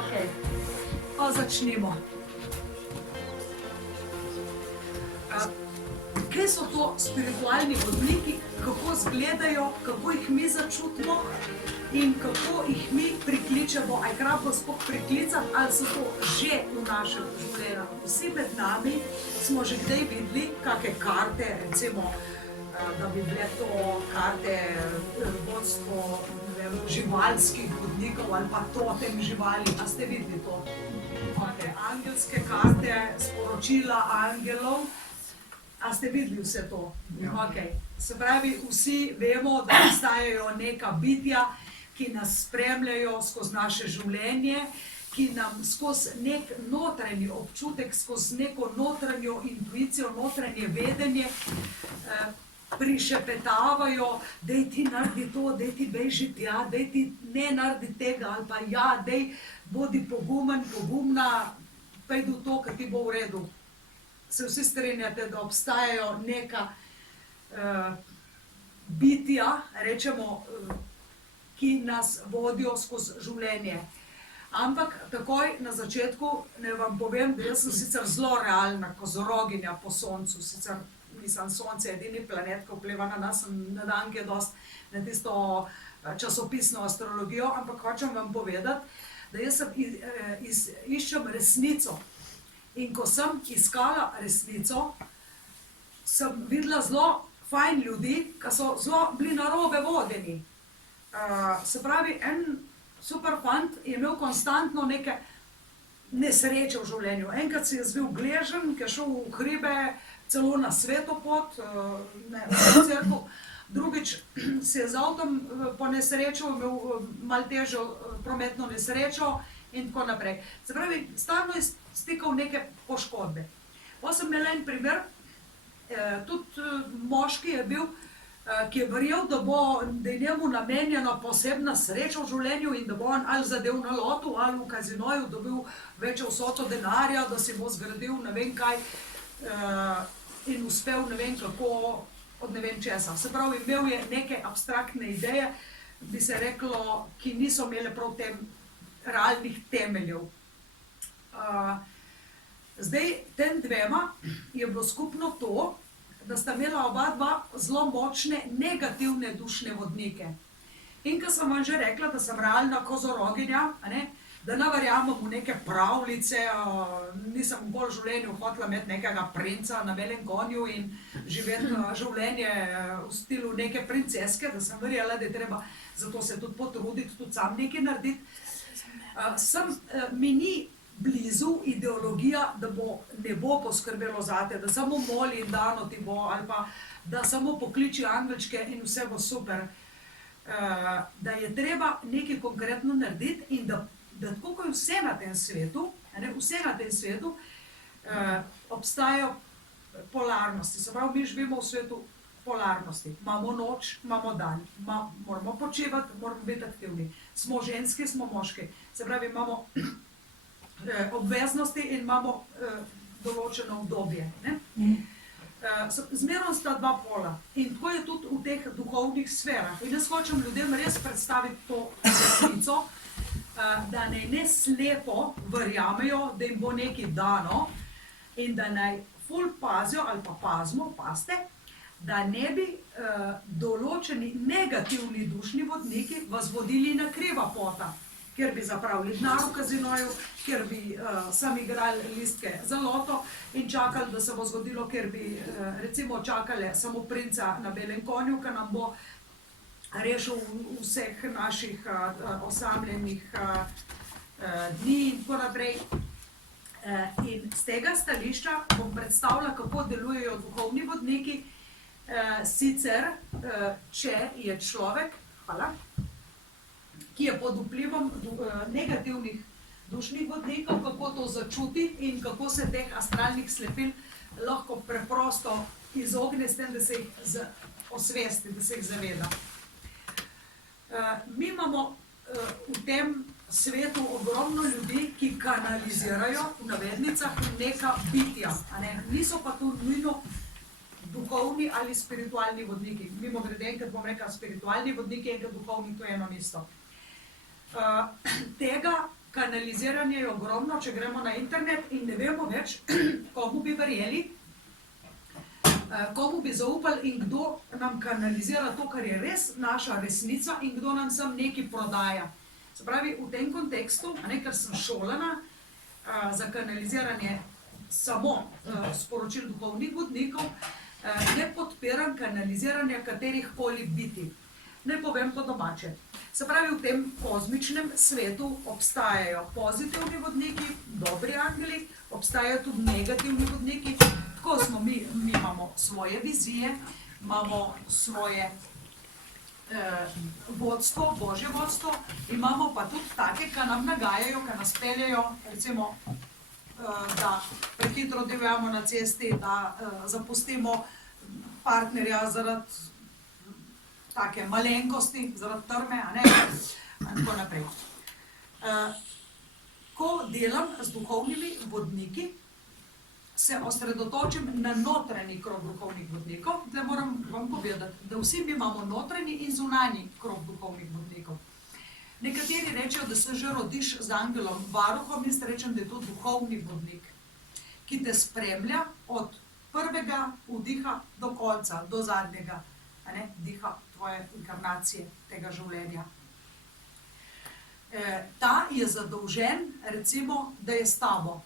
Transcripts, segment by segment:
Ok, pa začnimo. Kaj so to spiritualni vodniki, kako izgledajo, kako jih mi začutimo in kako jih mi prikličemo, aj krabo sploh priklicati, ali so to že v našem življenju. Vsi med nami smo že kdaj videli kakšne karte, recimo, da bi bile to karte vodstvo živalskih vodnikov ali pa totem živali. A ste videli to? Angelske karte, sporočila angelov. A ste videli vse to? Ja. Okay. Se pravi, vsi vemo, da obstajajo neka bitja, ki nas spremljajo skozi naše življenje, ki nam skozi nek notranji občutek, skozi neko notranjo intuicijo, notranje vedenje prišepetavajo, dej ti naredi to, dej ti beži tja, dej ti ne naredi tega, ali pa ja, dej bodi pogumen, pogumna, pejdi v to, kar ti bo v redu. Se vsi strinjate, da obstajajo neka bitja, rečemo, ki nas vodijo skozi življenje. Ampak takoj na začetku ne vam povem, da jaz sem sicer zelo realna kozoroginja po soncu, sicer mislim, sonce je edini planet, ki vpliva na nas, na danke dosti na tisto časopisno astrologijo, ampak hočem vam povedati, da jaz iščem resnico. In ko sem iskala resnico, sem videla zelo fajn ljudi, ki so zelo bili narobe vodeni. Se pravi, en super fant je imel konstantno neke nesreče v življenju. Enkrat si je zvil gležen, ki je šel v hribe, celo na svetopot, v cerkev. Drugič si je z avtom ponesrečil, imel malo težjo prometno nesrečo in tako naprej. Se pravi, stalno je stikal neke poškodbe. Pa sem imela en primer, tudi moški je bil, ki je verjel, da je njemu namenjena posebna sreča v življenju in da bo on ali zadev na lotu, ali v kazinoju dobil večjo vsoto denarja, da si bo zgradil ne vem kaj in uspel ne vem kako od ne vem česa. Se pravi, imel je neke abstraktne ideje, bi se reklo, ki niso imele prav tem realnih temeljev. Zdaj, tem dvema je bilo skupno to, da sta imela oba dva zelo močne negativne dušne vodnike. In ko sem vam že rekla, da sem realna kozoroginja, da ne verjamem v neke pravljice, nisem v bolj življenju hotela imeti nekega princa na belem konju in živeti življenje v stilu neke princeske, da sem verjela, da je treba zato se tudi potruditi, tudi sam nekaj narediti. Mi ni blizu ideologija, da ne bo poskrbelo zate, da samo moli in dano ti bo, ali pa da samo pokliči angelčke in vse bo super. Da je treba nekaj konkretno narediti in da tako kot vse na tem svetu, obstajajo polarnosti. Se pravi, mi živimo v svetu polarnosti. Imamo noč, imamo dan, moramo počivati, moramo biti aktivni. Smo ženski, smo moški. Se pravi, imamo obveznosti in imamo določeno obdobje. Zmerno sta dva pola in tako je tudi v teh duhovnih sferah. In jaz hočem ljudem res predstaviti to resnico, da ne slepo verjamejo, da jim bo nekaj dano in da naj ful pazijo ali pa pazimo, pazite, da ne bi določeni negativni dušni vodniki vas vodili na kriva pota, kjer bi zapravili denar v kazinoju, kjer bi sam igrali listke za loto in čakali, da se bo zgodilo, kjer bi recimo čakali samo princa na belem konju, ki nam bo rešil vseh naših osamljenih dni in tako naprej. In z tega stališča bom predstavila, kako delujejo duhovni vodniki, sicer, če je človek, ki je pod vplivom negativnih dušnih vodnikov, kako to začuti in kako se teh astralnih slepil lahko preprosto izogne s tem, da se jih osvesti, da se jih zaveda. Mi imamo v tem svetu ogromno ljudi, ki kanalizirajo v navednicah neka bitja, niso pa to nujno duhovni ali spiritualni vodniki. Mimogrede, enkrat bom rekla spiritualni vodniki, enkrat duhovni, to je eno mesto. Tega kanaliziranje je ogromno, če gremo na internet in ne vemo več, komu bi verjeli, komu bi zaupali in kdo nam kanalizira to, kar je res naša resnica in kdo nam sam nekaj prodaja. Se pravi, v tem kontekstu, ker sem šolana za kanaliziranje samo sporočil duhovnih vodnikov, ne podpiram kanaliziranja katerihkoli biti. Ne povem po domače. Se pravi, v tem kozmičnem svetu obstajajo pozitivni vodniki, dobri angeli, obstajajo tudi negativni vodniki. Tako smo mi imamo svoje vizije, imamo svoje vodstvo, božje vodstvo, imamo pa tudi take, ki nam nagajajo, ki nas peljajo, recimo, da prehitro divjamo na cesti, da zapustimo partnerja zaradi take malenkosti, zaradi trme, in tako naprej. Ko delam z duhovnimi vodniki, se osredotočim na notranji krog duhovnih vodnikov. Zdaj moram vam povedati, da vsi mi imamo notranji in zunanji krog duhovnih vodnikov. Nekateri rečejo, da se že rodiš z angelom varuhom, in rečem, da je to duhovni vodnik, ki te spremlja od prvega vdiha do konca, do zadnjega diha tvoje inkarnacije tega življenja. Ta je zadolžen, recimo, da je s tabo.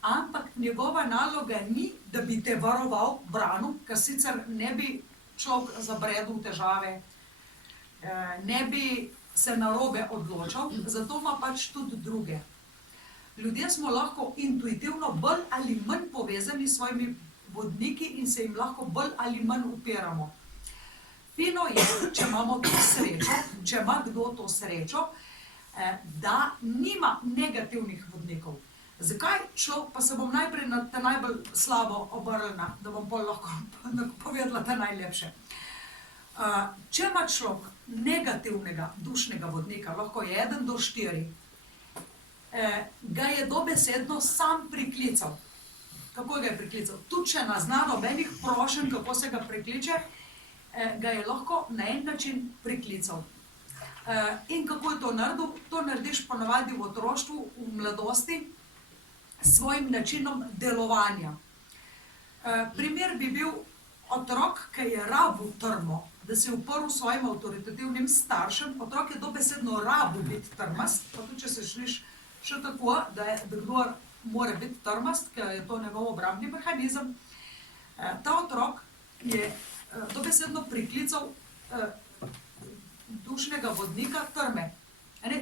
Ampak njegova naloga ni, da bi te varoval, branil, ker sicer ne bi človek zabredel v težave, ne bi se narobe odločal, zato ima pač tudi druge. Ljudje smo lahko intuitivno bolj ali manj povezani s svojimi vodniki in se jim lahko bolj ali manj upiramo. Fino je, če imamo to srečo, če ima kdo to srečo, da nima negativnih vodnikov. Zakaj človek, pa se bom najprej na te najbolj slabo obrnila, da bom pol lahko povedala te najlepše. Če ima človek negativnega dušnega vodnika, lahko je 1 do 4, ga je dobesedno sam priklical. Kako ga je priklical? Tudi če ne zna nobenih prošenj, kako se ga prikliče, ga je lahko na en način priklical. In kako je to naredil? To narediš ponavadi v otroštvu, v mladosti, s svojim načinom delovanja. Primer bi bil otrok, ki je rabil trmo, da se je uprl svojim avtoritativnim staršem. Otrok je dobesedno rabil biti trmast, pa tudi če se šliš še tako, da kdo mora biti trmast, ker je to njegov obrambni mehanizem. Ta otrok je dobesedno priklical dušnega vodnika trme.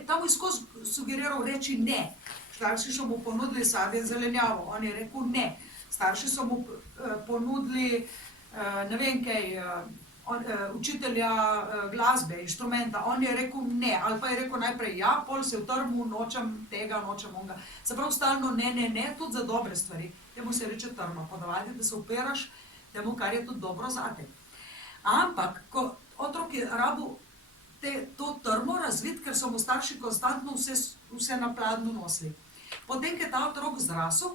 Ta mu je skozi sugeriral reči ne. Starši so mu ponudili sadje in zelenjavo, on je rekel ne. Starši so mu ponudili, ne vem kaj, učitelja glasbe, inštrumenta, on je rekel ne. Ali pa je rekel najprej ja, pol se v trmu, nočem tega, nočem onga. Se pravi stalno ne, tudi za dobre stvari. Temu se reče trma, ponavadi, da se upiraš temu, kar je tudi dobro zate. Ampak, ko otrok je rabil to trmo razviti, ker so mu starši konstantno vse na pladnju nosili. Potem, ko je ta otrok zrasel,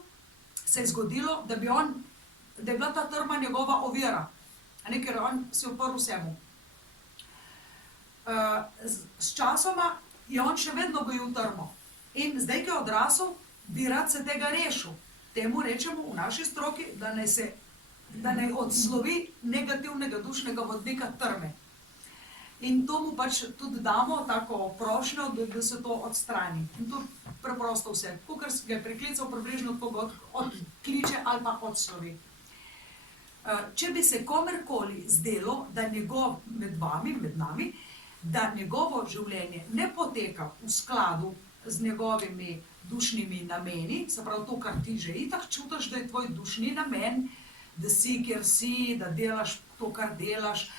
se je zgodilo, da je bila ta trma njegova ovira, ker on se je uprl vsemu. S časoma je on še vedno gojil trmo. In zdaj, ko je odrasel, bi rad se tega rešil. Temu rečemo v naši stroki, da naj odslovi negativnega dušnega vodnika trme. In to mu pač tudi damo tako prošnjo, da se to odstrani. In to preprosto vse. Kakor ga je priklical, približno tako ga odkliče ali pa odslovi. Če bi se komerkoli zdelo, da med nami, da njegovo življenje ne poteka v skladu z njegovimi dušnimi nameni, se pravi to, kar ti že itak čutiš, da je tvoj dušni namen, da si, kjer si, da delaš to, kar delaš,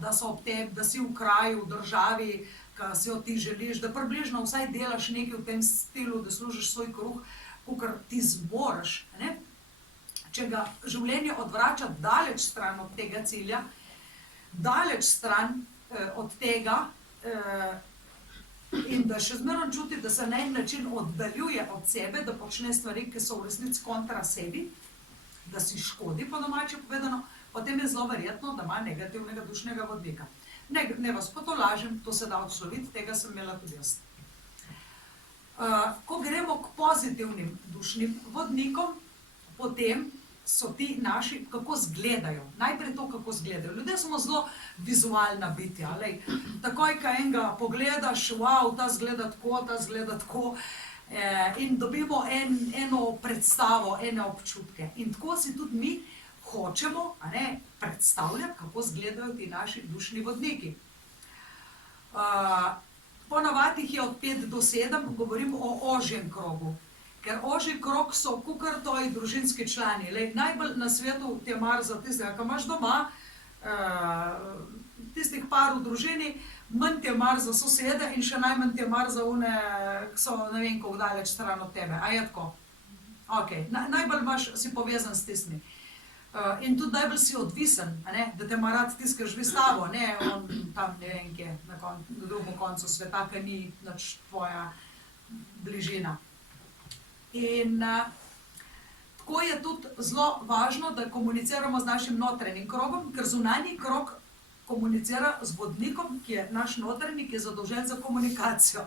da si v kraju, v državi, ki si jo ti želiš, da približno vsaj delaš nekaj v tem stilu, da služiš svoj kruh, kakor ti zmoriš. Če ga življenje odvrača daleč stran od tega cilja, daleč stran od tega in da še zmeraj čuti, da se na en način oddaljuje od sebe, da počne stvari, ki so v resnici kontra sebi, da si škodi, po domače povedano, potem je zelo verjetno, da ima negativnega dušnega vodnika. Ne vas potolažim, to se da odsloviti, tega sem imela tudi jaz. Ko gremo k pozitivnim dušnim vodnikom, potem so ti naši, kako izgledajo. Najprej to, kako izgledajo. Ljudje smo zelo vizualna bitja. Takoj, ko enega pogledaš, wow, ta izgleda tako, ta izgleda tako, in dobimo eno predstavo, ene občutke. In tako si tudi mi hočemo predstavljati, kako izgledajo ti naši dušni vodniki. Ponavadi jih je od 5 do 7, govorim o ožjem krogu. Ker ožji krog so kakor tvoji družinski člani. Najbolj na svetu ti je mar za tistega, ki imaš doma, tistih par v družini, manj ti je mar za sosede in še najmanj ti je mar za one, ki so ne vem koliko daleč stran od tebe. A je tako? Ok. Najbolj si povezan s tistimi. In tudi najbolj si odvisen, da te ima rad tisti, ki živi s tabo, ne on tam ne vem kje, na drugem koncu sveta, ki ni nič tvoja bližina. In tako je tudi zelo važno, da komuniciramo z našim notranjim krogom, ker zunanji krog komunicira z vodnikom, ki je naš notranji, ki je zadolžen za komunikacijo.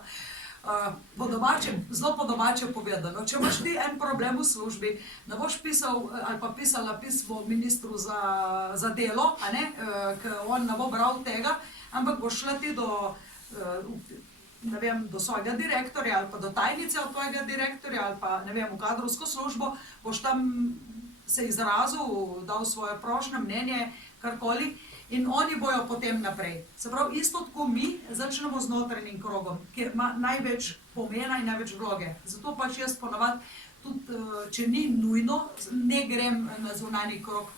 Zelo po domače povedano, če imaš ti en problem v službi, ne boš pisal ali pa pisala pismo ministru za delo, ker on ne bo bral tega, ampak boš šla ti do svojega direktorja ali pa do tajnice od tvojega direktorja ali pa v kadrovsko službo, boš tam se izrazil, dal svoje prošnje, mnenje, karkoli. In oni bojo potem naprej. Se pravi, isto tako mi začnemo z notranjim krogom, ki ima največ pomena in največ vloge. Zato pač jaz ponavadi, tudi če ni nujno, ne grem na zunanji krog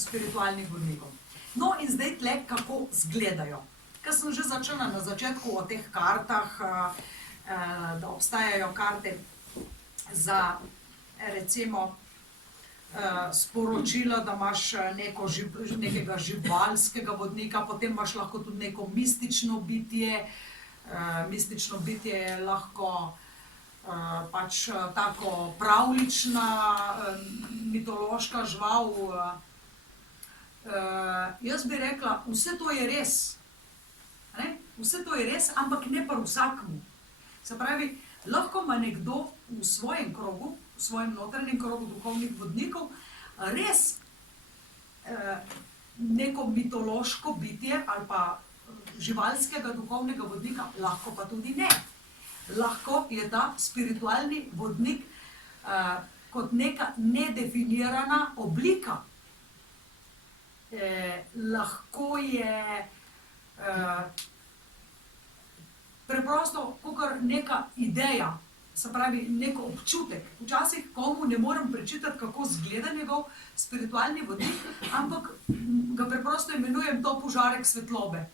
spiritualnih vodnikov. No in zdaj tle, kako izgledajo. Ker sem že začela na začetku o teh kartah, da obstajajo karte za recimo sporočilo, da imaš nekega živalskega vodnika, potem imaš lahko tudi neko mistično bitje. Mistično bitje je lahko pač tako pravljična, mitološka žival. Jaz bi rekla, vse to je res. Vse to je res, ampak ne pa vsakmu. Se pravi, lahko ima nekdo v svojem krogu, v svojem notranjem krogu duhovnih vodnikov, res neko mitološko bitje ali pa živalskega duhovnega vodnika, lahko pa tudi ne. Lahko je ta spiritualni vodnik kot neka nedefinirana oblika. Lahko je preprosto kakor neka ideja, se pravi, neko občutek. Včasih komu ne morem prečitati, kako izgleda njegov spiritualni vodnik, ampak ga preprosto imenujem to požarek svetlobe.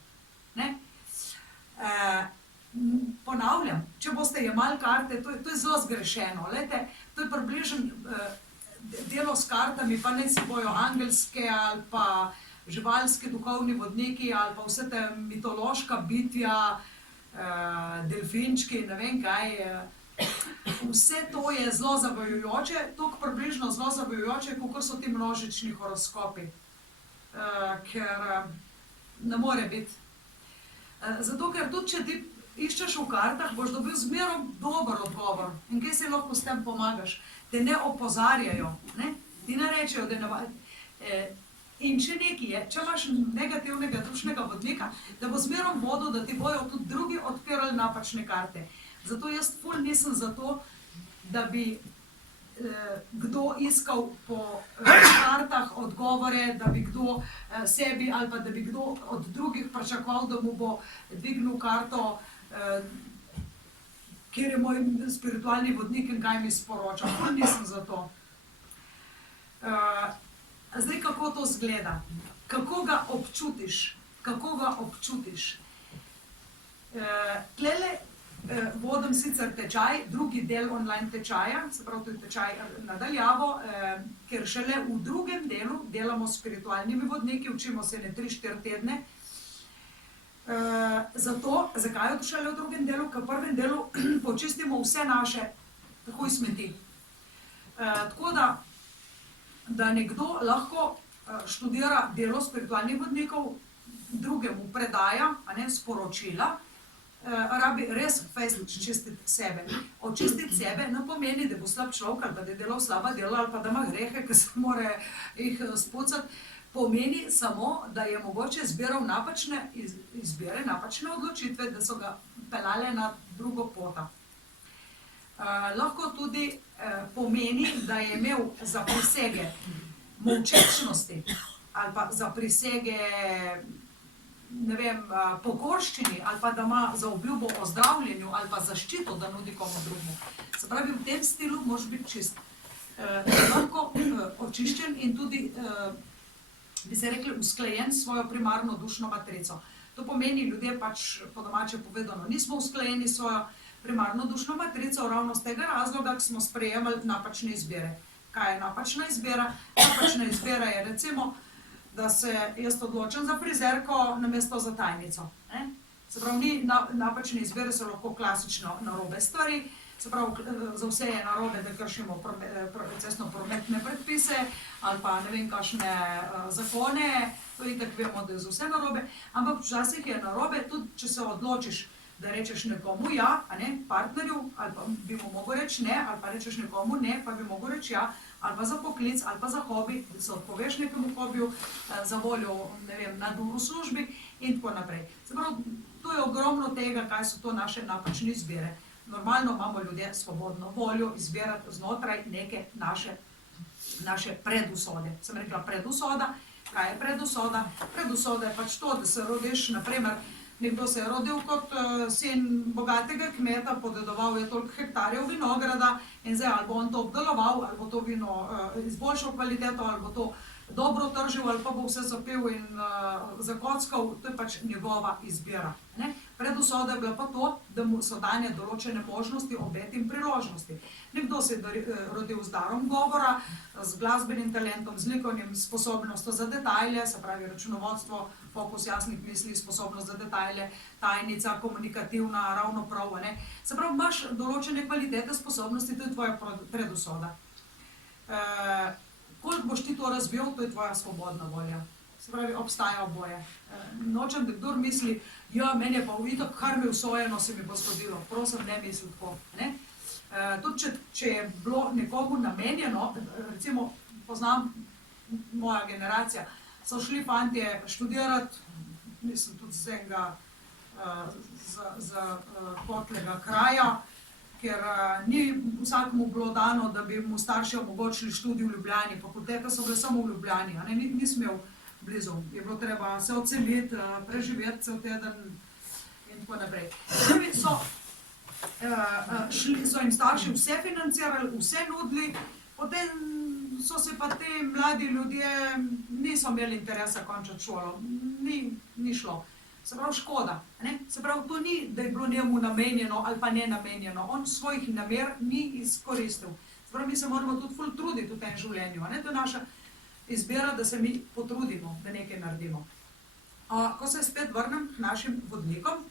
Ponavljam, če boste jemali karte, to je zelo zgrešeno. Glejte, to je približno delo s kartami, pa ne si bojo angelske ali pa živalski duhovni vodniki ali pa vse te mitološka bitja, delfinčki, ne vem kaj. Vse to je zelo zavajajoče, toliko približno zelo zavajajoče, kakor so ti množični horoskopi. Ker ne more biti. Zato, ker tudi če ti iščeš v kartah, boš dobil zmeraj dober odgovor. In kaj se lahko s tem pomagaš? Te ne opozarjajo, ti ne rečejo, da ne. In če nekaj je, če imaš negativnega dušnega vodnika, da bo zmeraj vodil, da ti bojo tudi drugi odpirali napačne karte. Zato jaz ful nisem za to, da bi kdo iskal po kartah odgovore, da bi kdo sebi ali pa da bi kdo od drugih pričakoval, da mu bo dvignil karto, kjer je moj spiritualni vodnik in kaj mi sporoča. Ful nisem za to. Zdaj, kako to izgleda? Kako ga občutiš? Kako ga občutiš? Tlele vodim sicer tečaj, drugi del online tečaja, se pravi, to je tečaj nadaljavo, ker šele v drugem delu delamo s spiritualnimi vodniki, učimo se ne 3-4 tedne. Zato, zakaj je to šele v drugem delu? Ker v prvem delu počistimo vse naše huj smeti. Tako da nekdo lahko študira delo spiritualnih vodnikov, drugemu predaja sporočila, rabi res fejst čistiti sebe. Očistiti sebe ne pomeni, da bo slab človek ali pa da je delal slaba dela ali pa da ima grehe, ki se more jih spucati. Pomeni samo, da je mogoče zbiral napačne izbire, napačne odločitve, da so ga peljale na drugo pota. Lahko tudi pomeni, da je imel za prisege molčečnosti ali pa za prisege ne vem, pokorščini ali pa da ima za obljubo o zdravljenju ali pa zaščito, da nudi komu drugemu. Se pravi, v tem stilu moraš biti čist. Lahko očiščen in tudi, bi se rekli, usklajen s svojo primarno dušno matrico. To pomeni, ljudje pač po domače povedano nismo usklajeni s svojo primarno dušno matrico ravno z tega razloga, ker smo sprejemali napačne izbire. Kaj je napačna izbira? Napačna izbira je recimo, da se jaz odločim za frizerko namesto za tajnico. Se pravi, napačne izbire so lahko klasično narobe stvari, se pravi, za vse je narobe, da kršimo cestno-prometne predpise ali pa ne vem kakšne zakone, to itak vemo, da je za vse narobe, ampak včasih je narobe tudi, če se odločiš, da rečeš nekomu ja, a ne, partnerju, ali pa bi mu mogel reči ne, ali pa rečeš nekomu ne, pa bi mogel reči ja, ali pa za poklic, ali pa za hobi, da se odpoveš nekemu hobiju, za voljo, ne vem, nadur v službi in tako naprej. Se pravi, to je ogromno tega, kaj so to naše napačne izbire. Normalno imamo ljudje svobodno voljo izbirati znotraj neke naše predusode. Sem rekla predusoda. Kaj je predusoda? Predusoda je pač to, da se rodiš, naprimer, nekdo se je rodil kot sin bogatega kmeta, podedoval je toliko hektarjev vinograda in zdaj ali bo on to obdeloval, ali bo to vino izboljšal kvaliteto, ali bo to dobro tržil, ali pa bo vse zapil in zakockal, to je pač njegova izbira. Predusoda je bila pa to, da mu so dane določene možnosti, obeti in priložnosti. Nekdo se je rodil z darom govora, z glasbenim talentom, z likovnim sposobnostjo za detajle, se pravi računovodstvo, fokus jasnih misli, sposobnost za detajle, tajnica, komunikativna, ravno prav. Se pravi, imaš določene kvalitete, sposobnosti, to je tvoja predusoda. Koliko boš ti to razvil, to je tvoja svobodna volja. Se pravi, obstaja oboje. Nočem, da kdor misli, ja, meni je pa itak, kar mi usojeno se mi bo zgodilo. Prosim, ne misli tako. Tudi, če je bilo nekomu namenjeno, recimo, poznam moja generacija, so šli fantje študirati, mislim, tudi z enega zakotlega kraja, ker ni vsakemu bilo dano, da bi mu starši omogočili študij v Ljubljani. Fakultete so bile samo v Ljubljani, nisem imel blizu. Je bilo treba se odseliti, preživeti cel teden in tako naprej. So jim starši vse financirali, vse nudili, potem so se pa te mladi ljudje niso imeli interesa končati šolo. Ni šlo. Se pravi, škoda. Se pravi, to ni, da je bilo njemu namenjeno ali pa ne namenjeno. On svojih namer ni izkoristil. Se pravi, mi se moramo tudi ful truditi v tem življenju. To je naša izbira, da se mi potrudimo, da nekaj naredimo. Ko se spet vrnem k našim vodnikom,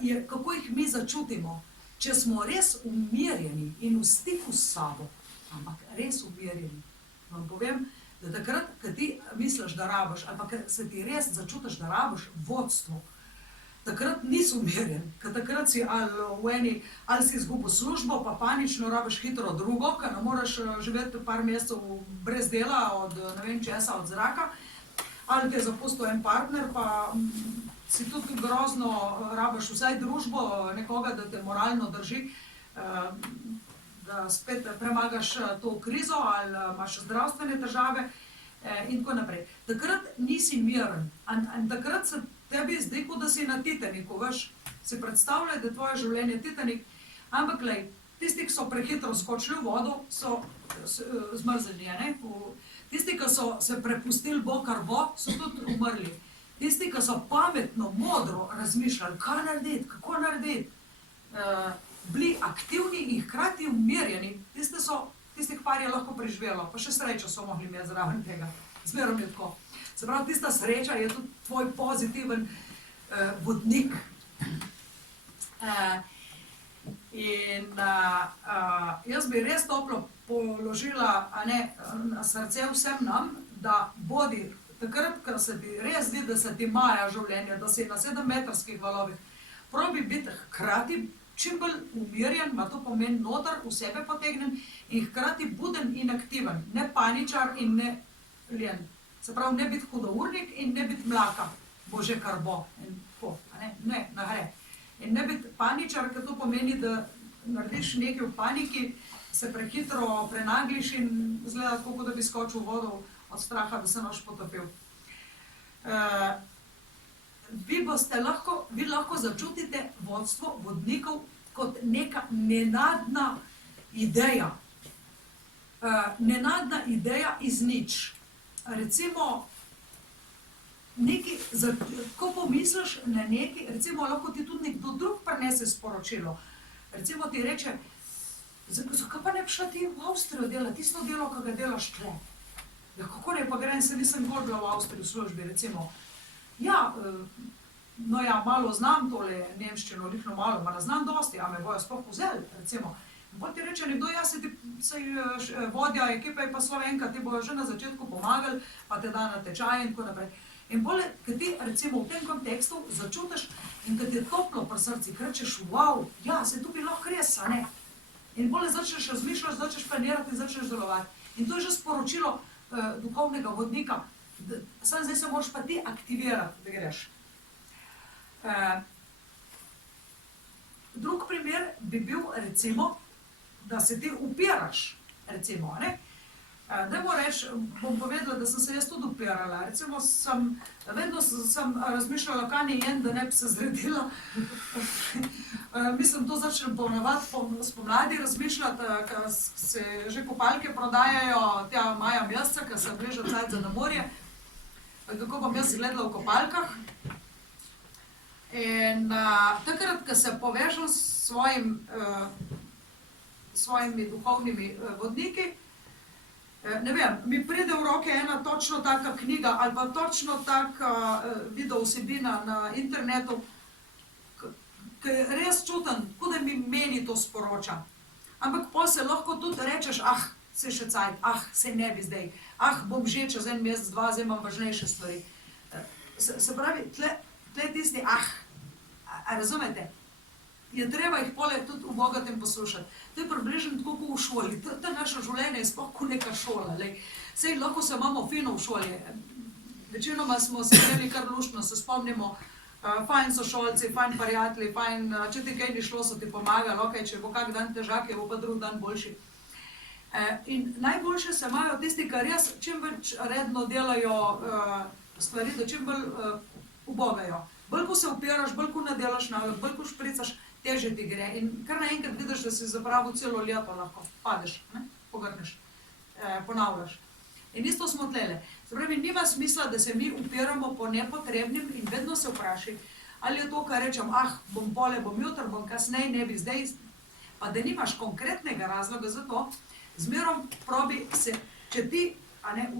je, kako jih mi začutimo. Če smo res umirjeni in v stiku s sabo, ampak res umirjeni, vam povem, da takrat, ko ti misliš, da rabiš, ali pa ko se ti res začutiš, da rabiš vodstvo, takrat nisi umirjen, ker takrat si ali si izgubil službo, pa panično rabiš hitro drugo, ker ne moreš živeti par mesecev brez dela od ne vem česa, od zraka, ali te je zapustil en partner, pa si tudi grozno rabiš vsaj družbo nekoga, da te moralno drži, da spet premagaš to krizo ali imaš zdravstvene težave in tako naprej. Takrat nisi miren in takrat se tebi zdi, kot da si na Titaniku, veš, si predstavljaj, da je tvoje življenje Titanik, ampak glej, tisti, ki so prehitro skočili v vodo, so zmrznjeni, tisti, ki so se prepustili bo kar bo, so tudi umrli. Tisti, ki so pametno, modro razmišljali, kaj narediti, kako narediti, bili aktivni in hkrati umirjeni, tistih par je lahko preživelo, pa še srečo so mogli imeti zraven tega. Zmerom je tako. Se pravi, tista sreča je tudi tvoj pozitiven vodnik. Jaz bi res toplo položila na srce vsem nam, da bodi takrat, ko se ti res zdi, da se ti maja življenje, da si na 7-metrskih valovih, probi biti hkrati čim bolj umirjen, ima to pomeni noter, v sebe potegnen in hkrati buden in aktiven, ne paničar in ne ljen. Se pravi, ne biti hudournik in ne biti mlaka, bo že kar bo. In tako, ne gre. In ne biti paničar, ker to pomeni, da narediš nekaj v paniki, se prehitro prenagliš in izgleda tako, kot da bi skočil v vodo od straha, da se noš potopil. Vi lahko začutite vodstvo vodnikov kot neka nenadna ideja. Nenadna ideja iz nič. Recimo, ko pomisliš na nekaj, recimo lahko ti tudi nekdo drug prinese sporočilo. Recimo ti reče, zakaj pa ne bi šla ti v Avstrijo delati, tisto delo, ki ga delaš tle? Ja, kako ne pa grem, se nisem bolj bila v Avstriji v službi, recimo. Ja, malo znam tole nemščino, lihno malo, ma ne znam dosti, a me bojo sploh vzeli, recimo. In potem ti reče nekdo, ja, vodja ekipe je pa Slovenka, ti bojo že na začetku pomagali, pa te da na tečaje in tako naprej. In bolje, ko ti recimo v tem kontekstu začutiš in ko ti je toplo pri srci, ko rečeš, wow, ja, se tu bi lahko res, a ne? In bolje začneš razmišljati, začneš planirati in začneš delovati. In to je že sporočilo duhovnega vodnika, samo zdaj se moraš pa ti aktivirati, da greš. Drug primer bi bil, recimo, da se ti upiraš, recimo, ne? Dajmo reči, bom povedala, da sem se jaz tudi upirala. Recimo, vedno sem razmišljala, kaj ni jen, da ne bi se zredila. Mislim, to začnem ponavadi spomladi razmišljati, ko se že kopalke prodajajo, tja maja meseca, ko se bliža cajt za na morje, kako bom jaz gledala v kopalkah. In takrat, ko se povežem s svojimi duhovnimi vodniki, ne vem, mi pride v roke ena točno taka knjiga ali pa točno taka video vsebina na internetu, ki je res čutim, kot da mi meni to sporoča. Ampak pol se lahko tudi rečeš, se še cajt, se ne bi zdaj, bom že čez en mesec, dva, zdaj imam važnejše stvari. Se pravi, tle tisti, razumete? Je treba jih poleg tudi v bogatem poslušati. To je približno tako kot v šoli. To naše življenje je sploh kot neka šola. Sej lahko se imamo fino v šoli. Večinoma smo se imeli kar luštno, se spomnimo, fajn sošolci, fajn prijatelji, fajn, če ti kaj ni šlo, so ti pomagali, ok, če bo kak dan težak, je bo pa drug dan boljši. In najboljše se imajo tisti, ki res čim več redno delajo stvari, da čim bolj ubogajo. Bolj ko se upiraš, bolj ko ne delaš nalog, bolj ko špricaš, teže ti gre. In kar naenkrat vidiš, da si zapravil celo leto lahko, padeš, pogrneš, ponavljaš. In isto smo tlele. Se pravi, nima smisla, da se mi upiramo po nepotrebnim in vedno se vprašaj, ali je to, kar rečem, bom pole, bom jutr, bom kasneje, ne bi zdaj, pa da nimaš konkretnega razloga za to, zmerom probi se, če ti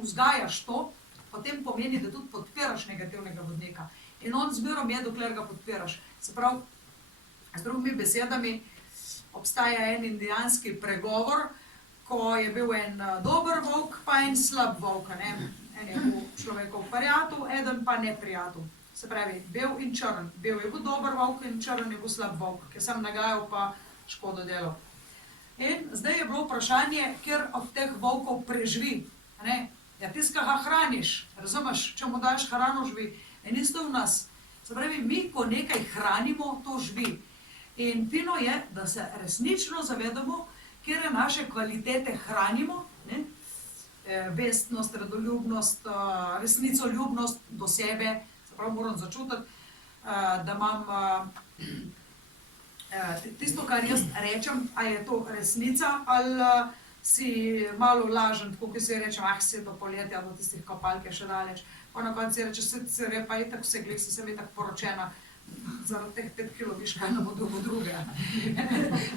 vzgajaš to, potem pomeni, da tudi podpiraš negativnega vodnika. In on zmerom je, dokler ga podpiraš. Se pravi, z drugimi besedami, obstaja en indijanski pregovor, ko je bil en dober volk, pa en slab volk, en je bil človekov prijatelj, eden pa neprijatelj. Se pravi, bel in črn. Bel je bil dober volk in črn je bil slab volk, ki sem nagajal pa škodo delal. In zdaj je bilo vprašanje, kjer od teh volkov preživi. Ja, tisti, ki ga hraniš, razumeš, če mu daš hrano, živi. In isto v nas. Se pravi, mi, ko nekaj hranimo, to živi. In fino je, da se resnično zavedamo, kjer naše kvalitete hranimo, vestnost, redoljubnost, resnicoljubnost do sebe, se pravi, moram začutiti, da imam tisto, kar jaz rečem, ali je to resnica, ali si malo lažen, tako ki si rečem, se do poletja, do tistih kopalk je še daleč. Pa na konci reče, se ve pa itak vse glih, sem itak poročena, zaradi teh 5 kilo viš, kaj nam bo druge.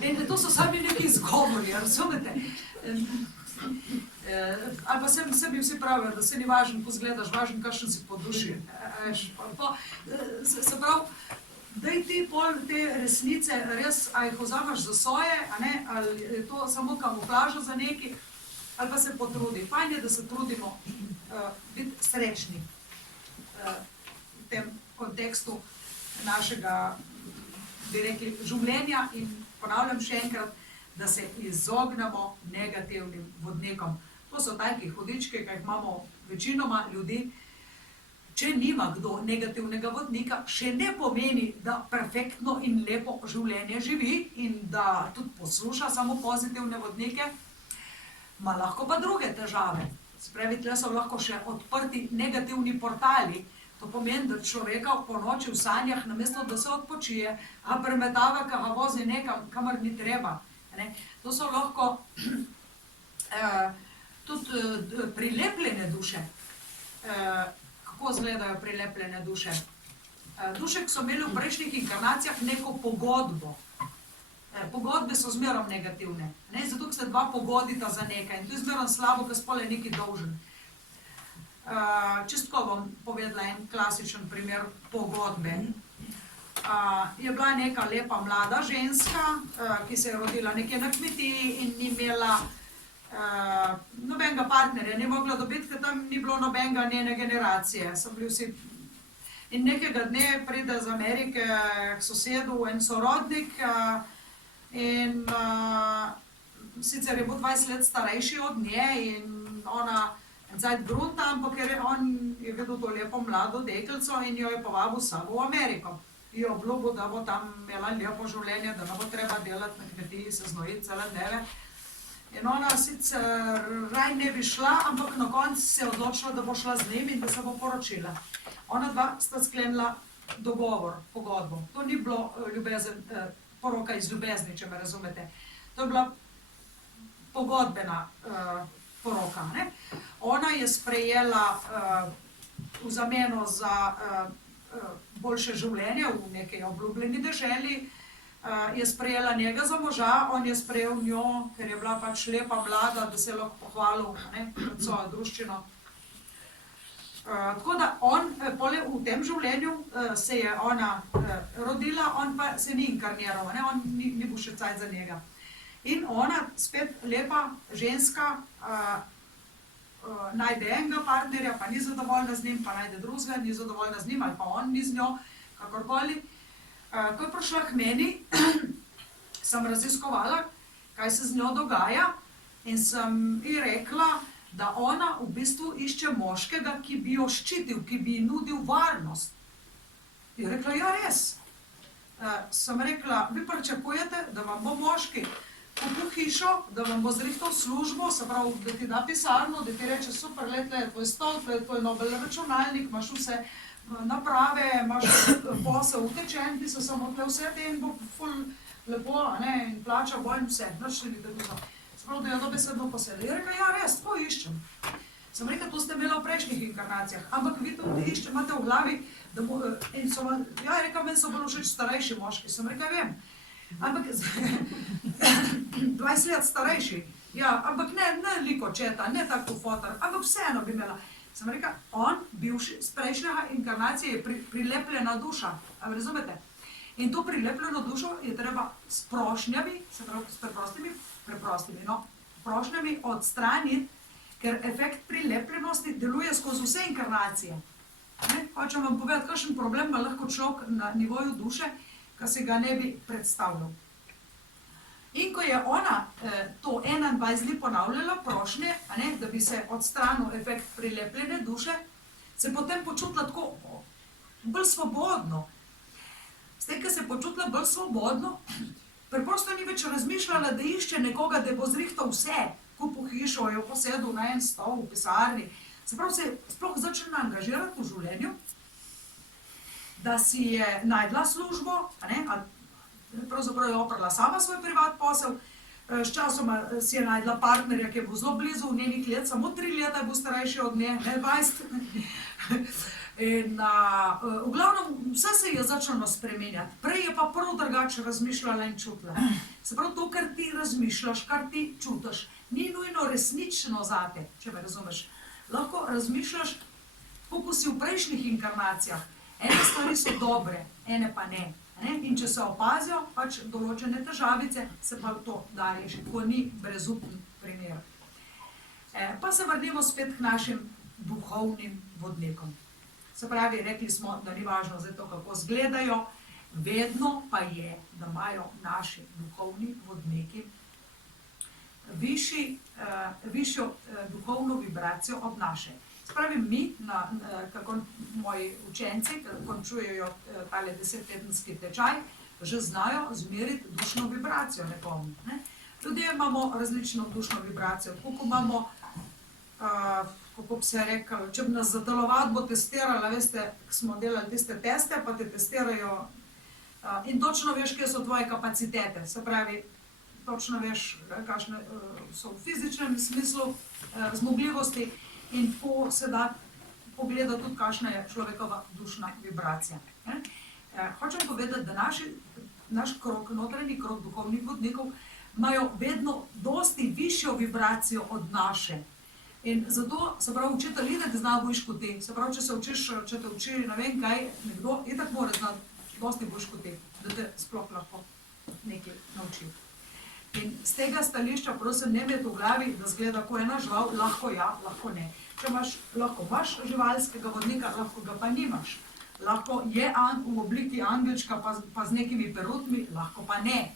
In to so sami neki izgovori, razumete? Ali pa sebi vsi pravijo, da se ni važen, ko zgledaš, važen, kakšen si po duši. Se pravi, daj ti pol te resnice res, a jih vzameš za svoje, ali je to samo kamuflaža za neki, ali pa se potrudi. Fajn je, da se trudimo biti srečni v tem kontekstu našega bi rekli, življenja in ponavljam še enkrat, da se izognemo negativnim vodnikom. To so taki hudički, ki jih imamo večinoma ljudi. Če nima kdo negativnega vodnika, še ne pomeni, da perfektno in lepo življenje živi in da tudi posluša samo pozitivne vodnike, ima lahko pa druge težave. Spravi, tle so lahko še odprti negativni portali. To pomeni, da človeka po noči v sanjah, namesto da se odpočije, a premetava, ka ga vozi nekam, kamor ni treba. To so lahko tudi prilepljene duše. Kako izgledajo prilepljene duše? Duše, ki so imeli v prejšnjih inkarnacijah neko pogodbo. Pogodbe so zmerom negativne. Zato, ker se dva pogodita za nekaj. In to je zmerom slabo, ker spol je nekaj dolžen. Čistko bom povedala en klasičen primer pogodbe. Je bila neka lepa mlada ženska, ki se je rodila nekje na kmetiji in ni imela nobenega partnerja, ni mogla dobiti, ker tam ni bilo nobenega njene generacije. So bili vsi... In nekega dne pride z Amerike k sosedu en sorodnik in sicer je bil 20 let starejši od nje in ona zdaj grunta, ampak on je videl to lepo mlado deklico in jo je povabil sabo v Ameriko. Je obljubil, da bo tam imela lepo življenje, da ne bo treba delati na kmetiji, se znojiti cele dneve. In ona sicer raj ne bi šla, ampak na koncu se je odločila, da bo šla z njim in da se bo poročila. Ona dva sta sklenila dogovor, pogodbo. To ni bilo poroka iz ljubezni, če me razumete. To je bila pogodbena poroka. Ona je sprejela v zameno za boljše življenje v nekaj obljubljeni deželi, je sprejela njega za moža, on je sprejel njo, ker je bila pač lepa mlada, da se je lahko pohvalil pred svojo druščino. Tako da on, v tem življenju se je ona rodila, on pa se ni inkarniral, on ni bil še cajt za njega. In ona, spet lepa ženska, najde enega partnerja, pa ni zadovoljna z njim, pa najde drugega, ni zadovoljna z njim, ali pa on ni z njo, kakorkoli. Ko je prišla k meni, sem raziskovala, kaj se z njo dogaja in sem ji rekla, da ona v bistvu išče moškega, ki bi jo ščitil, ki bi ji nudil varnost. Je rekla, ja res. Sem rekla, vi pričakujete, da vam bo moški kupil hišo, da vam bo zrihtal službo, se pravi, da ti da pisarno, da ti reče, super, tle je tvoj stol, tle je tvoj nobel računalnik, imaš vse naprave, imaš posel utečen, ti so samo tle vse te in bo ful lepo, in plača bo in vse, nič ni bilo. Se pravi, da je dobesedno posede. Je rekla, ja res, to iščem. Sem rekla, to ste imela v prejšnjih inkarnacijah, ampak vi to imate v glavi, in so vam, ja, je rekla, meni so bolj všeč starejši moški. Sem rekla, vem, ampak 20 let starejši, ja, ampak ne liko četa, ne tako fotar, ampak vseeno bi imela. Sem rekla, on, bivši, z prejšnjega inkarnacije je prilepljena duša, ali razumete? In to prilepljeno dušo je treba s prošnjami, se pravi s prošnjami odstraniti, ker efekt prilepljenosti deluje skozi vse inkarnacije. Hočem vam povedati, kakšen problem ima lahko človek na nivoju duše, ki se ga ne bi predstavljal. In ko je ona to 21 dni ponavljala prošnje, da bi se odstranil efekt prilepljene duše, se potem počutila tako bolj svobodno. Zdaj, ko se je počutila bolj svobodno, preprosto ni več razmišljala, da išče nekoga, da bo zrihtal vse, kupil hišo, jo posedel na en stol v pisarni. Se pravi, se je sploh začela angažirati v življenju, da si je najdla službo, pravzaprav je oprala sama svoj privat posel, s časoma si je najdla partnerja, ki je bil zelo blizu v njenih let, samo 3 leta je bil starejši od nje, ne 20. In v glavnem, vse se je začelo spremenjati. Prej je pa prav drugače razmišljala in čutila. Se pravi, to, kar ti razmišljaš, kar ti čutiš, ni nujno resnično zate, če me razumeš. Lahko razmišljaš, kako si v prejšnjih inkarnacijah. Ene stvari so dobre, ene pa ne. In če se opazijo, pač določene težavice, se pa to da rešiti, ko ni brezupen primer. Pa se vrnimo spet k našim duhovnim vodnikom. Se pravi, rekli smo, da ni važno zdaj to, kako izgledajo, Vedno pa je, da imajo naši duhovni vodniki višjo duhovno vibracijo od naše. Spravi mi, kako moji učenci, ki končujejo tale 10-tedenski tečaj, že znajo zmeriti dušno vibracijo nekomu. Ne? Ljudje imamo različno dušno vibracijo. Tako ko imamo, kako bi se rekel, če bi nas za telovadbo testirali, veste, smo delali tiste teste, pa te testirajo in točno veš, kje so tvoje kapacitete. Se pravi, točno veš, kakšne so v fizičnem smislu zmogljivosti in tako se da pogledati tudi, kakšna je človekova dušna vibracija. Hočem povedati, da naš krog, notranji krog duhovnih vodnikov imajo vedno dosti višjo vibracijo od naše. In zato, se pravi, učitelj ni, da te zna boljš kot ti. Se pravi, če se učiš, če te uči, ne vem kaj, nekdo itak mora znati dosti boljš kot ti, da te sploh lahko nekaj nauči. In z tega stališča, prosim, ne imeti v glavi, da zgleda, ko ena žival, lahko ja, lahko ne. Če lahko imaš živalskega vodnika, lahko ga pa nimaš. Lahko je v obliki angelčka, pa z nekimi perutmi, lahko pa ne.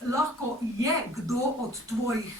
Lahko je kdo od tvojih